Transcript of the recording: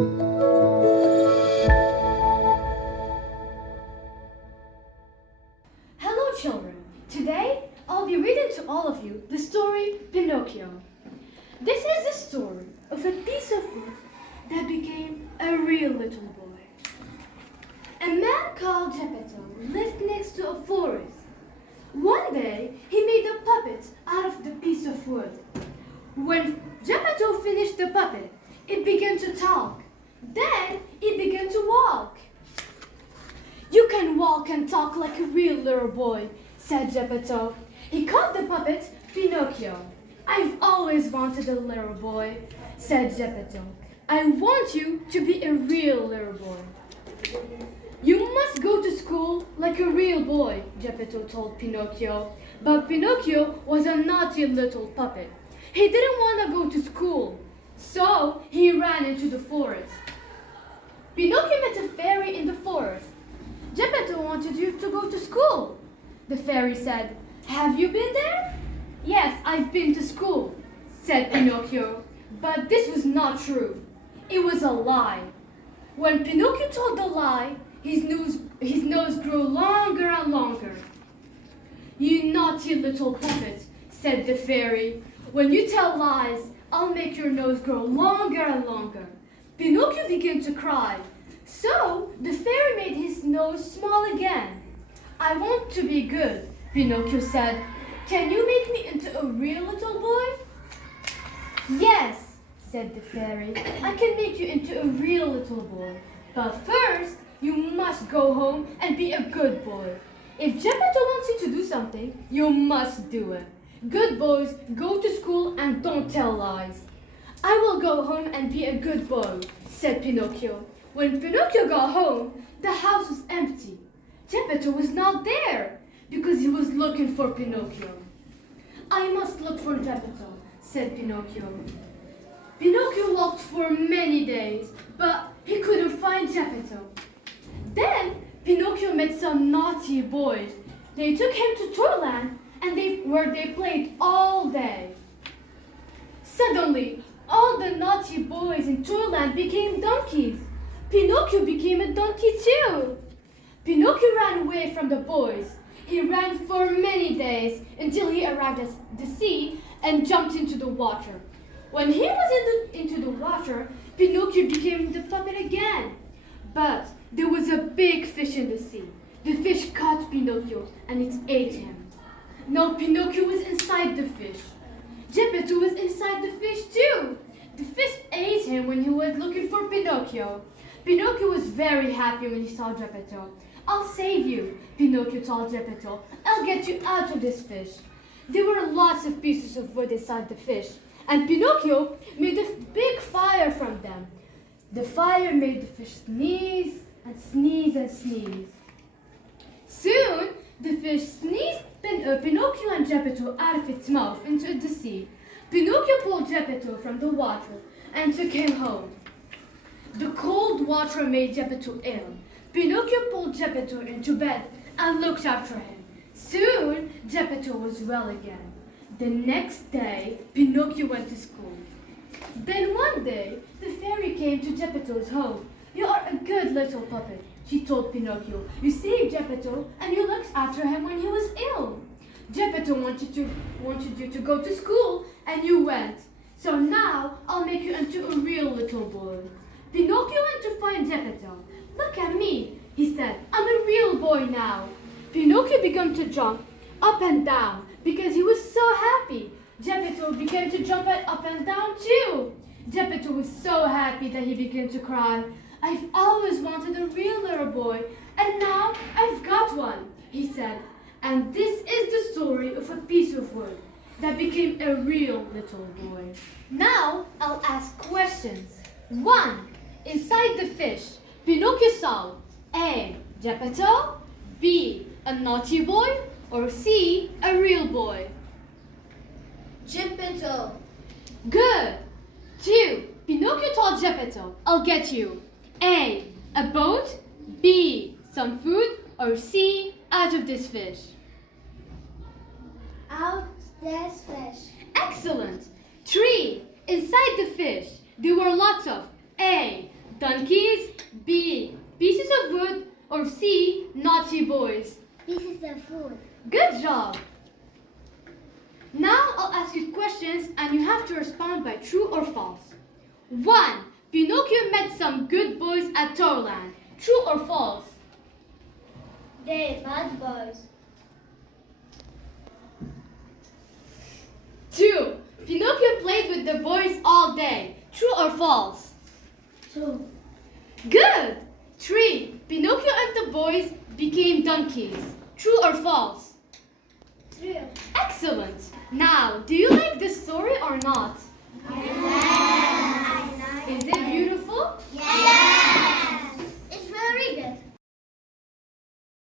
Hello children, today I'll be reading to all of you the story Pinocchio. This is the story of a piece of wood that became a real little boy. A man called Geppetto lived next to a forest. One day he made a puppet out of the piece of wood. When Geppetto finished the puppet, it began to talk. Then it began to walk. "You can walk and talk like a real little boy," said Geppetto. He called the puppet Pinocchio. "I've always wanted a little boy," said Geppetto. "I want you to be a real little boy." "You must go to school like a real boy," Geppetto told Pinocchio. But Pinocchio was a naughty little puppet. He didn't want to go to school, so he ran into the forest. Pinocchio met a fairy in the forest. "Geppetto wanted you to go to school." The fairy said, "Have you been there?" "Yes, I've been to school," said Pinocchio. But this was not true. It was a lie. When Pinocchio told the lie, his nose grew longer and longer. "You naughty little puppet," said the fairy. "When you tell lies, I'll make your nose grow longer and longer." Pinocchio began to cry. So the fairy made his nose small again. "I want to be good," Pinocchio said. "Can you make me into a real little boy?" "Yes," said the fairy. "I can make you into a real little boy. But first, you must go home and be a good boy. If Geppetto wants you to do something, you must do it. Good boys go to school and don't tell lies." "I will go home and be a good boy," said Pinocchio. When Pinocchio got home, the house was empty. Geppetto was not there because he was looking for Pinocchio. "I must look for Geppetto," said Pinocchio. Pinocchio walked for many days, but he couldn't find Geppetto. Then Pinocchio met some naughty boys. They took him to Toyland where they played all day. Suddenly, all the naughty boys in Toyland became donkeys. Pinocchio became a donkey too. Pinocchio ran away from the boys. He ran for many days until he arrived at the sea and jumped into the water. When he was into the water, Pinocchio became the puppet again. But there was a big fish in the sea. The fish caught Pinocchio and it ate him. Now Pinocchio was inside the fish. Geppetto was inside the fish too. The fish ate him when he was looking for Pinocchio. Pinocchio was very happy when he saw Geppetto. "I'll save you," Pinocchio told Geppetto. "I'll get you out of this fish." There were lots of pieces of wood inside the fish, and Pinocchio made a big fire from them. The fire made the fish sneeze and sneeze and sneeze. Soon, the fish sneezed Pinocchio and Geppetto out of its mouth into the sea. Pinocchio pulled Geppetto from the water and took him home. The cold water made Geppetto ill. Pinocchio pulled Geppetto into bed and looked after him. Soon, Geppetto was well again. The next day, Pinocchio went to school. Then one day, the fairy came to Geppetto's home. "You are a good little puppet," she told Pinocchio. "You saved Geppetto and you looked after him when he was ill. Geppetto wanted you to go to school and you went. So now I'll make you into a real little boy." Pinocchio went to find Geppetto. "Look at me," he said. "I'm a real boy now." Pinocchio began to jump up and down because he was so happy. Geppetto began to jump up and down too. Geppetto was so happy that he began to cry. "I've always wanted a real little boy, and now I've got one," he said. And this is the story of a piece of wood that became a real little boy. Now I'll ask questions. 1. Inside the fish, Pinocchio saw A. Geppetto, B. A naughty boy, or C. A real boy? Geppetto. Good. 2. Pinocchio told Geppetto, "I'll get you A. A boat, B. Some food, or C. Out of this fish." Out this fish. Excellent. 3. Inside the fish, there were lots of A. Donkeys. B. Pieces of wood. Or C. Naughty boys. Pieces of food. Good job. Now I'll ask you questions and you have to respond by true or false. 1. Pinocchio met some good boys at Toyland. True or false? They're bad boys. 2. Pinocchio played with the boys all day. True or false? True. Good! 3. Pinocchio and the boys became donkeys. True or false? True. Excellent! Now, do you like this story or not? Yes. Is it beautiful? Yes.